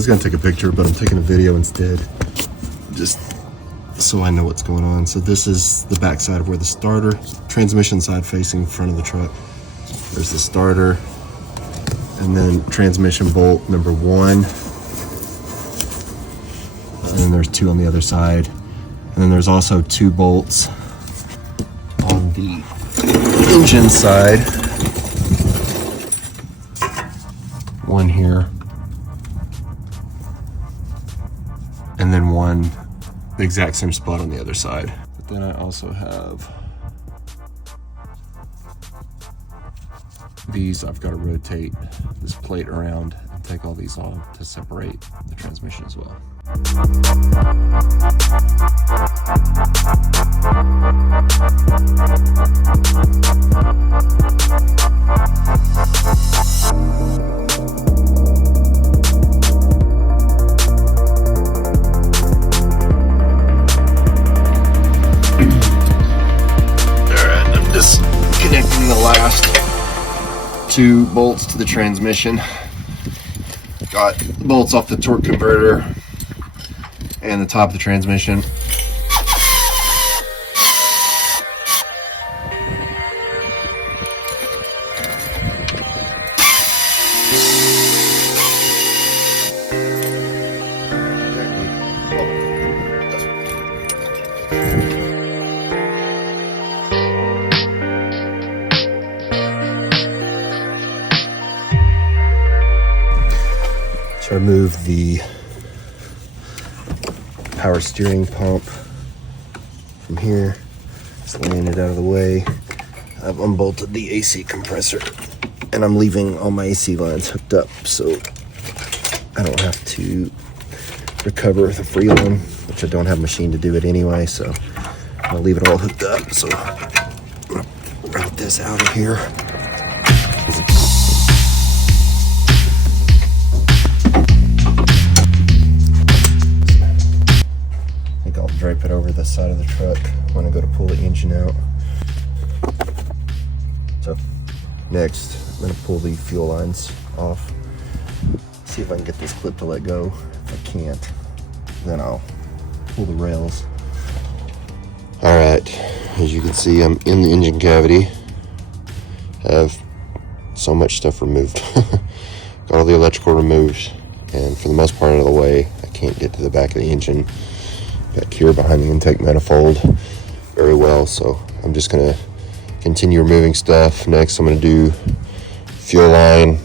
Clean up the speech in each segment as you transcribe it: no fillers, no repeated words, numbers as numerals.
was gonna take a picture, but I'm taking a video instead, just so I know what's going on. So this is the back side of where the starter, transmission side facing front of the truck. There's the starter, and then transmission bolt number 1. And then there's 2 on the other side. And then there's also 2 bolts on the engine side. 1 here. And then 1, the exact same spot on the other side. But then I also have these. I've got to rotate this plate around and take all these off to separate the transmission as well. Alright, I'm just connecting the last 2 bolts to the transmission. Got bolts off the torque converter and the top of the transmission. So I remove the power steering pump from here, just laying it out of the way. I've unbolted the AC compressor, and I'm leaving all my AC lines hooked up so I don't have to recover the freon, which I don't have a machine to do it anyway, so I'll leave it all hooked up. So I'm gonna route this out of here. Drape it over the side of the truck when I go to pull the engine out. So next, I'm gonna pull the fuel lines off. See if I can get this clip to let go. If I can't, then I'll pull the rails. All right, as you can see, I'm in the engine cavity. Have so much stuff removed. Got all the electrical removed, and for the most part out of the way. I can't get to the back of the engine. Back here behind the intake manifold very well, so I'm just gonna continue removing stuff. Next I'm gonna do fuel line,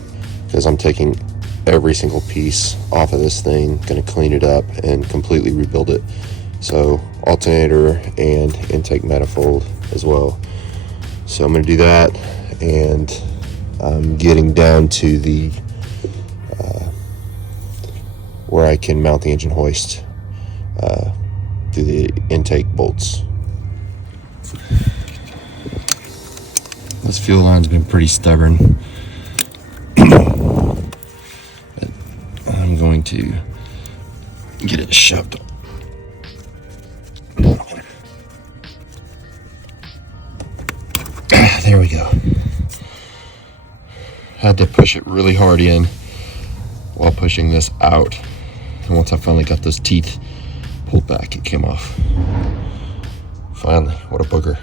because I'm taking every single piece off of this thing, gonna clean it up and completely rebuild it. So alternator and intake manifold as well. So I'm gonna do that, and I'm getting down to the where I can mount the engine hoist through the intake bolts. This fuel line's been pretty stubborn. But I'm going to get it shoved. There we go. Had to push it really hard in while pushing this out. And once I finally got those teeth pulled back, it came off. Finally, what a booger.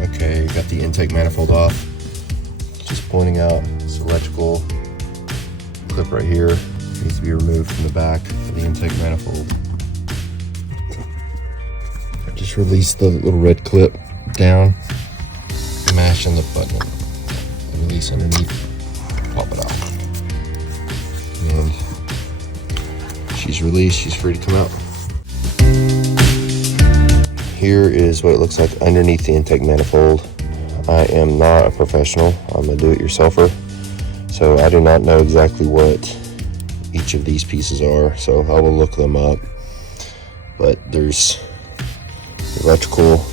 Okay, got the intake manifold off. Just pointing out this electrical clip right here needs to be removed from the back of the intake manifold. Just release the little red clip down, mash in the button, and release underneath, pop it off. And she's released, she's free to come out. Here is what it looks like underneath the intake manifold. I am not a professional, I'm a do-it-yourselfer, so I do not know exactly what each of these pieces are, so I will look them up. But there's electrical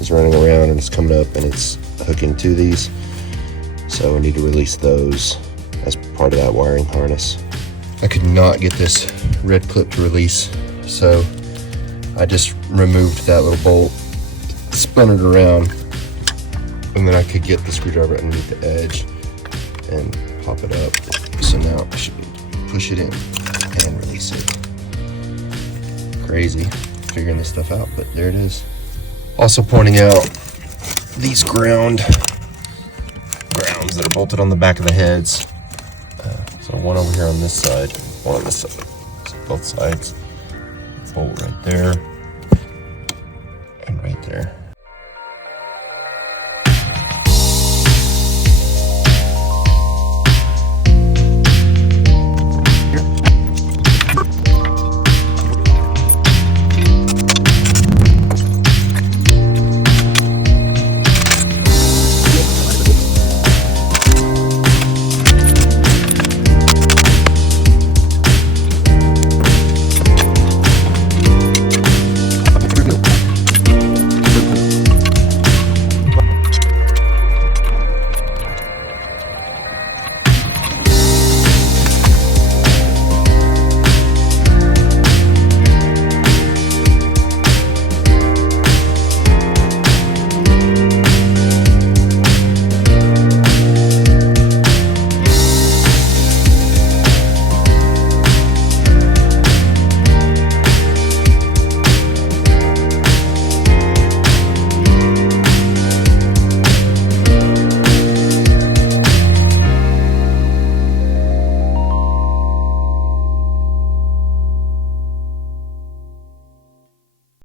is running around and it's coming up and it's hooking to these, so I need to release those as part of that wiring harness. I could not get this red clip to release, so I just removed that little bolt, spun it around, and then I could get the screwdriver underneath the edge and pop it up. So now I should push it in and release it. Crazy figuring this stuff out, but there it is. Also pointing out these grounds that are bolted on the back of the heads. So one over here on this side, one on this side, so both sides. Bolt right there.